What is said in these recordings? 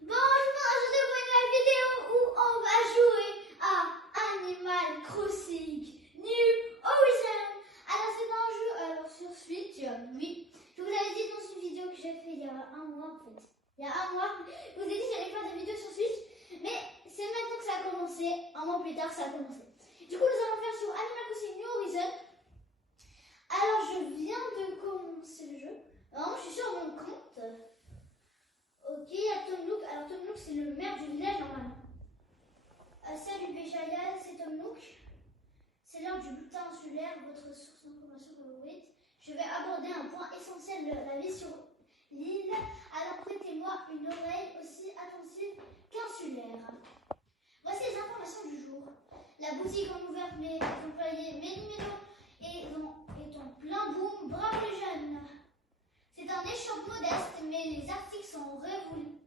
Bonjour, je te fais la vidéo où on va jouer à Animal Crossing New Horizons. Alors c'est un jeu sur Switch, oui. Je vous avais dit dans une vidéo que j'ai fait il y a un mois en fait. Il y a un mois, je vous ai dit que j'allais faire des vidéos sur Switch, mais c'est maintenant que ça a commencé, un mois plus tard ça a commencé. Du coup nous allons faire sur Animal Crossing New Horizons. Alors je viens de commencer le jeu. Alors je suis sur mon compte. Ok, il y a Tom Nook. Alors Tom Nook c'est le maire du village normalement. Salut Béjaïa, c'est Tom Nook. C'est l'heure du bulletin insulaire, votre source d'information favorite. Je vais aborder un point essentiel de la vie sur l'île. Alors prêtez-moi une oreille aussi attentive qu'insulaire. Voici les informations du jour. La boutique en ouverte, mes employés, mes numéros est en plein boom. Bravo les jeunes. C'est un échange modeste, mais les articles sont renouvelés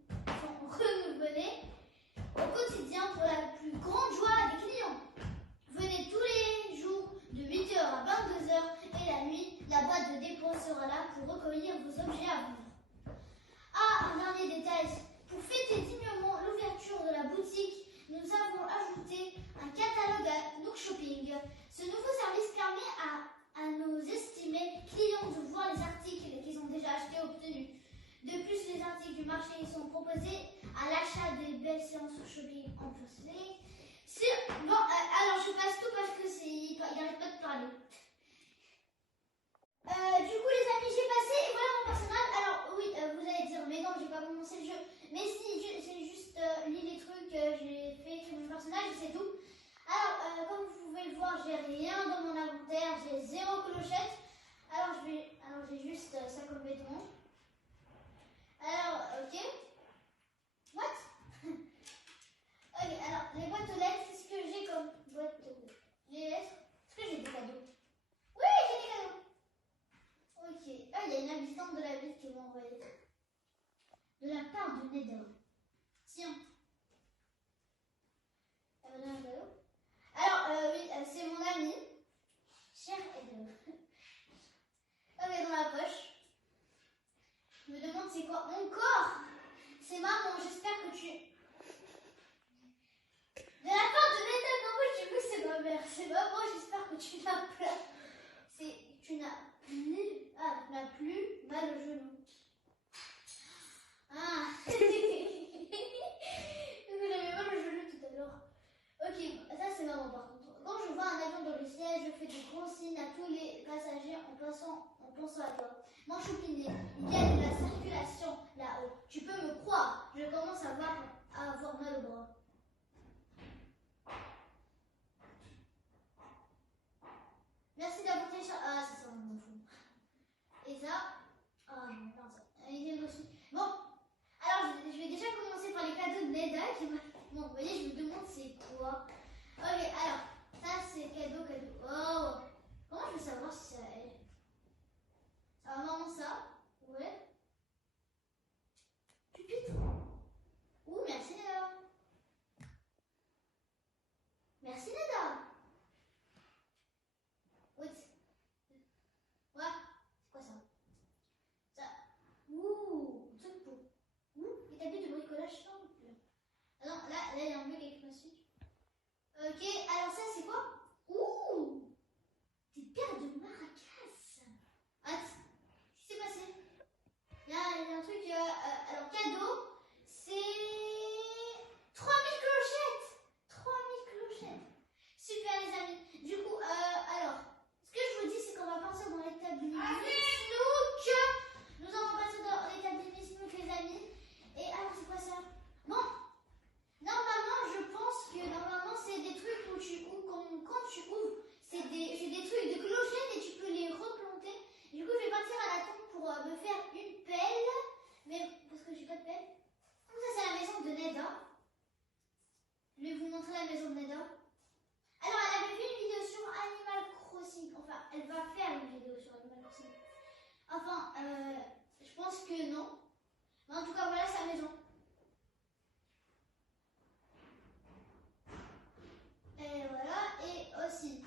au quotidien pour la plus grande joie des clients. Venez tous les jours de 8h à 22h et la nuit, la boîte de dépôt sera là pour recueillir vos objets à vendre. Ah, un dernier détail. Pour fêter dignement l'ouverture de la boutique, nous avons ajouté un catalogue à Nook Shopping. Ce nouveau service permet à nos estimés clients de voir les articles qu'ils ont déjà achetés et obtenus. De plus, les articles du marché sont proposés à l'achat des belles séances sur shopping en personnel. Bon, alors je passe tout parce que il n'arrête pas de parler. Du coup les amis, j'ai passé et voilà mon personnage. Alors oui, vous allez dire mais non, j'ai pas commencé le jeu. Mais si, c'est juste lis les trucs que j'ai fait sur mon personnage et c'est tout. Alors comme vous pouvez le voir, j'ai rien dans mon inventaire, j'ai 0 clochette. Alors j'ai juste ça comme vêtements. Alors ok. What? Ok, alors les boîtes aux lettres, qu'est-ce que j'ai comme boîte aux lettres? Les lettres. Est-ce que j'ai des cadeaux? Oui, j'ai des cadeaux. Ok. Ah, il y a une habitante de la ville qui m'a envoyé. De la part de Nether. Tiens. Elle m'a donné un cadeau. Alors, oui, c'est mon ami. Cher Nether. Ok, dans la poche. Je me demande c'est quoi? Encore? C'est maman, j'espère que tu... De la part de Nether, non, moi j'ai vu que c'est ma mère. C'est maman, j'espère que tu n'as pas... Tu n'as plus mal au genou. Ah. Vous avez mal au genou tout à l'heure. Ok, ça c'est maman par contre. Quand je vois un avion dans le ciel, je fais des gros signes à tous les passagers en pensant à toi. Mon choupinier, il y a de la circulation là-haut. Tu peux me croire, je commence à avoir mal au bras. Merci d'avoir téléchargé. Ah, ça on m'en fout. Et ça. Ah, non, ça. Il est aussi. Bon, alors je vais déjà commencer par les cadeaux de Neda qui m'a envoyé. Je me demande c'est quoi. Ok, alors, ça c'est cadeau. Oh, comment je vais savoir si c'est à elle? Ça va maman ça? Ouais. Pupitre. Ouh, merci Neda. Merci Neda. What? Ouais, c'est quoi ça? Ça. Ouh, un truc pour. Ouh, et t'as vu de bricolage simple. Ah non, là, il y a un bug avec ma suite. Ok, alors ça c'est quoi? Ouh, des paires de maracas. Attends, qu'est-ce qui s'est passé? Il y a un truc, alors cadeau, c'est 3000 clochettes. 3000 clochettes. Super les amis. Du coup, alors, ce que je vous dis c'est qu'on va partir dans l'établissement Snook. Nous allons passer dans l'établissement Snook les amis. Et alors c'est quoi ça? Bon, normalement je pense que c'est des trucs quand tu ouvres, j'ai des trucs de clochettes et tu peux les replanter. Du coup je vais partir à la tombe pour me faire une pelle. Mais parce que j'ai pas de pelle. Donc ça c'est la maison de Neda. Je vais vous montrer la maison de Neda. Alors elle avait fait une vidéo sur Animal Crossing. Enfin elle va faire une vidéo sur Animal Crossing. Enfin je pense que non. Mais en tout cas voilà sa maison. Et voilà, et aussi,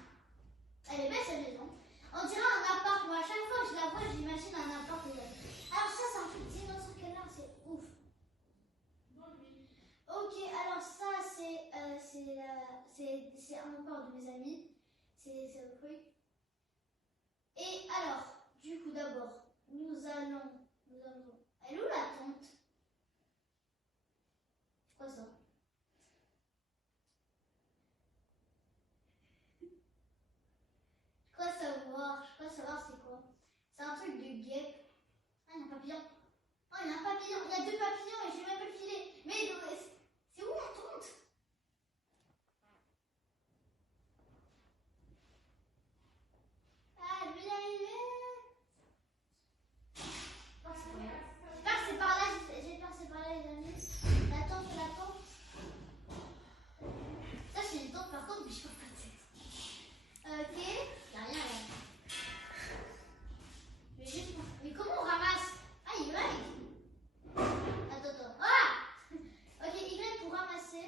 elle est belle cette maison. On dirait un appart, moi à chaque fois que je la vois, j'imagine un appart. Alors ça, c'est un truc dinosaure qu'elle a, c'est ouf. c'est un encore de mes amis. C'est le truc. Et alors, du coup, d'abord, nous allons. Elle est où la tente? C'est quoi ça? Je crois savoir c'est quoi. C'est un truc de guêpe. Ah, il y a un papillon. Oh, il y a un papillon. Il y a deux papillons et je vais même pas le filer. Mais c'est où la tente? Ah, je vais y arriver. Oh, c'est pas grave. J'espère que c'est par là, les amis. La tente. Ça, c'est une tente par contre, mais je peux pas passer. Ok. Il n'y a rien là. Mais comment on ramasse? Ah, il lag. Attends. Ah. Ok, Y pour ramasser.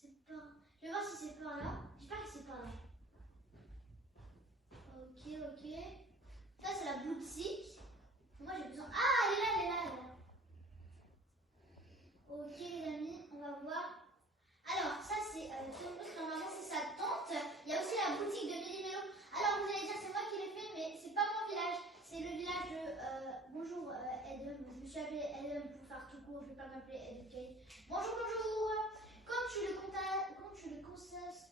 C'est pas. Je vais voir si c'est par là. J'espère que c'est par là. Ok. Ça, c'est la boutique. Moi, j'ai besoin. Ah, elle est là. Ok, les amis, on va voir. Alors, ça, c'est. Normalement, c'est sa tante. Il y a aussi la boutique de Méli-Mélo. Alors, vous allez dire, c'est moi qui l'ai fait, mais c'est pas mon village. C'est le village de. Bonjour, Edem. Je me suis appelée Edem pour faire tout court. Je vais pas m'appeler Edem. Bonjour. Comme tu le constate.